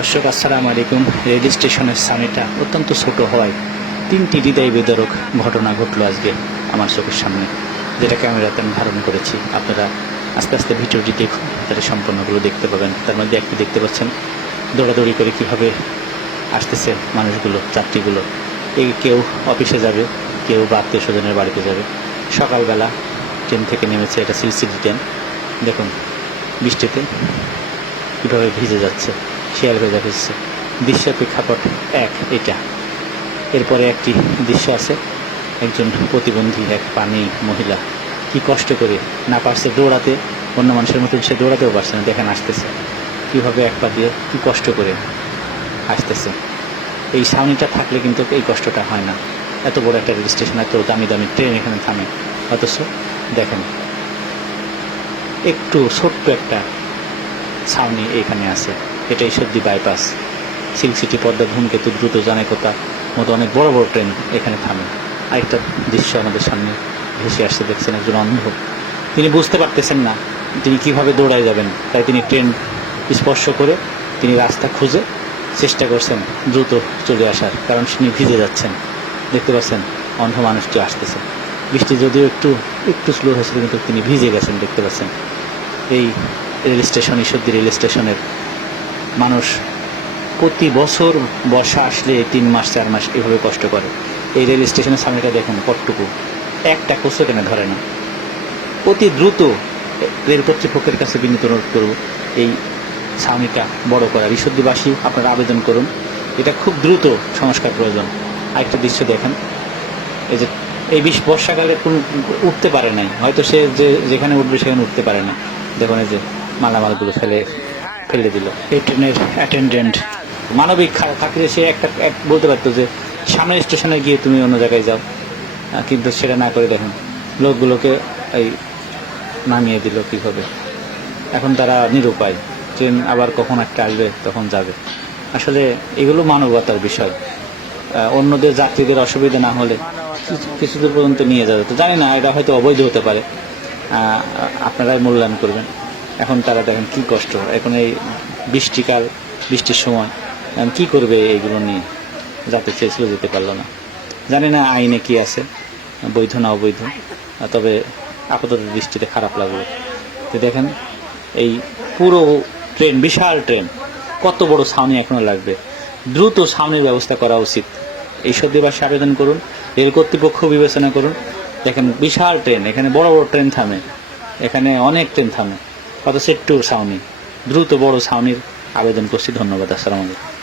দর্শক আসসালামু আলাইকুম। রেল স্টেশনের সামনেটা অত্যন্ত ছোট হওয়ায় তিনটি হৃদয় বিদারক ঘটনা ঘটলো আজকে আমার চোখের সামনে, যেটা ক্যামেরাতে আমি ধারণ করেছি। আপনারা আস্তে আস্তে ভিডিওটি দেখুন, তাহলে সম্পূর্ণগুলো দেখতে পাবেন। তার মধ্যে একটি দেখতে পাচ্ছেন দৌড়াদৌড়ি করে কীভাবে আসতেছে মানুষগুলো, যাত্রীগুলো। এই কেউ অফিসে যাবে, কেউ বা আত্মীয় স্বজনের বাড়িতে যাবে। সকালবেলা ট্রেন থেকে নেমেছে, এটা সিলসিটি ট্রেন। দেখুন বৃষ্টিতে কীভাবে ভিজে যাচ্ছে, শেয়ার হয়ে যাচ্ছে। দৃশ্য প্রেক্ষাপট এক এটা। এরপরে একটি দৃশ্য আছে, একজন প্রতিবন্ধী এক পানি মহিলা কি কষ্ট করে না পারছে দৌড়াতে, অন্য মানুষের মতন সে দৌড়াতেও পারছে না। দেখেন আসতেছে কীভাবে এক পা দিয়ে কী কষ্ট করে আসতেছে। এই ছাউনিটা থাকলে কিন্তু এই কষ্টটা হয় না। এত বড় একটা রেল স্টেশন, এত দামি দামি ট্রেন এখানে থামে, অথচ দেখেন একটু ছোট্ট একটা ছাউনি এখানে আছে। এটা Ishwardi bypass, silk city, Padma, ধূমকেতু, দ্রুত জানাকোতা মতো অনেক বড় বড় ট্রেন এখানে থামে। আরেকটা দৃশ্য আমাদের সামনে ভেসে আসছে, দেখছেন একজন অন্ধ, তিনি বুঝতে পারতেছেন না তিনি কিভাবে দৌড়ায় যাবেন, তাই তিনি ট্রেন স্পর্শ করে তিনি রাস্তা খুঁজে চেষ্টা করছেন দ্রুত চলে আসার, কারণ তিনি ভিজে যাচ্ছেন। দেখতে পাচ্ছেন অন্ধ মানুষটি আসতেছে। বৃষ্টি যদিও একটু একটু স্লো হয়েছিল, কিন্তু তিনি ভিজে গেছেন। দেখতে পাচ্ছেন এই রেল স্টেশন, ঈশ্বরদী রেল স্টেশনের মানুষ প্রতি বছর বর্ষা আসলে 3 মাস 4 মাস এভাবে কষ্ট করে। এই রেল স্টেশনের সামনেটা দেখুন কতটুকু, একটা কোচও কেন ধরে না। অতি দ্রুত রেল কর্তৃপক্ষের কাছে বিনীত অনুরোধ করব এই ছাউনিটা বড় করার। ঈশ্বরদীবাসী আপনারা আবেদন করুন, এটা খুব দ্রুত সংস্কার প্রয়োজন। আরেকটা দৃশ্য দেখেন, এই যে এই বর্ষাকালে কোনো উঠতে পারে নাই, হয়তো সে যেখানে উঠবে সেখানে উঠতে পারে না। দেখুন এই যে মালামালগুলো ফেলে দিল। এই ট্রেনের অ্যাটেন্ডেন্ট মানবিক খাতিরে সে বলতে পারতো যে সামনের স্টেশনে গিয়ে তুমি অন্য জায়গায় যাও, কিন্তু সেটা না করে দেখুন লোকগুলোকে এই নামিয়ে দিল কীভাবে। এখন তারা নিরুপায়, ট্রেন আবার কখন একটা আসবে তখন যাবে। আসলে এগুলো মানবতার বিষয়। অন্যদের যাত্রীদের অসুবিধা না হলে কিছুদূর পর্যন্ত নিয়ে যাবে। তো জানি না, এটা হয়তো অবৈধ হতে পারে, আপনারাই মূল্যায়ন করবেন। এখন তারা দেখেন কি কষ্ট, এখন এই বৃষ্টির সময় কি করবে এইগুলো নিয়ে, যাতে চেয়েছিল যেতে পারলো না। জানি না আইনে কি আছে, বৈধ না অবৈধ, তবে আপাতত দৃষ্টিতে খারাপ লাগলো। তো দেখেন এই পুরো ট্রেন, বিশাল ট্রেন, কত বড় ছাউনি এখনো লাগবে। দ্রুত ছাউনির ব্যবস্থা করা উচিত। এই ঈশ্বরদীবাসী আবেদন করুন, রেল কর্তৃপক্ষ বিবেচনা করুন। দেখেন বিশাল ট্রেন, এখানে বড় বড় ট্রেন থামে, এখানে অনেক ট্রেন থামে, অথচ একটু ছাউনি। দ্রুত বড় ছাউনির আবেদন করছি। ধন্যবাদ। আসসালামু আলাইকুম।